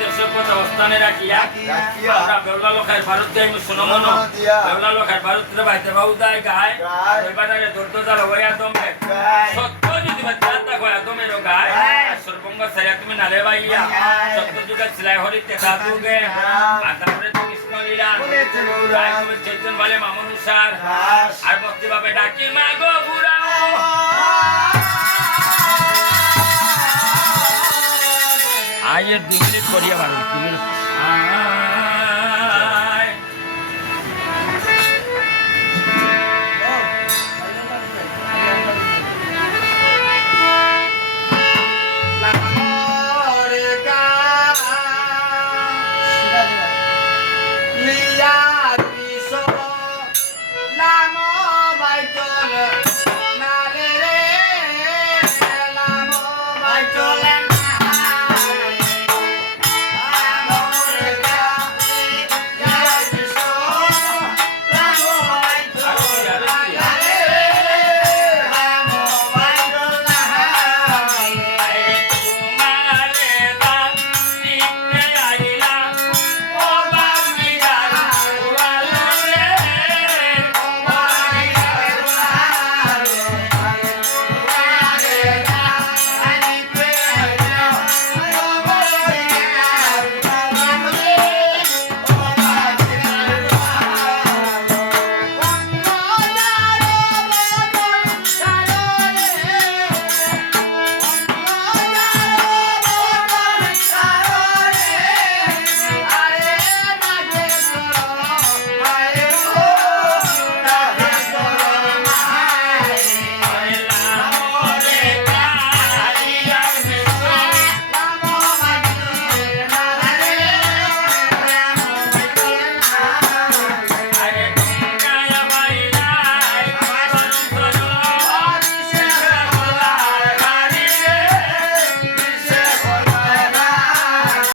দেশপথ অবস্থানে রাখিয়া আমরা বেউলা লোকের ভারত দেয় সুনমন বেউলা লোকের ভারত বাইতে বাউদায় গায় এবারে দর্দ জাল হইয়া দমে সত্য যদি বাচ্চা কয়া দমে রো গায় সর্বঙ্গ সারিয়া তুমি নালে বাইয়া সত্য যুগে সিলাই হরিতে দাদুগে আতারে কৃষ্ণ লীলা গায় তুমি চৈতন্য বলে মামনুসার আর ভক্তি ভাবে ডাকি মাগো বুড়াও আজ 2 মিনিট করিয়া ভালো 2 মিনিট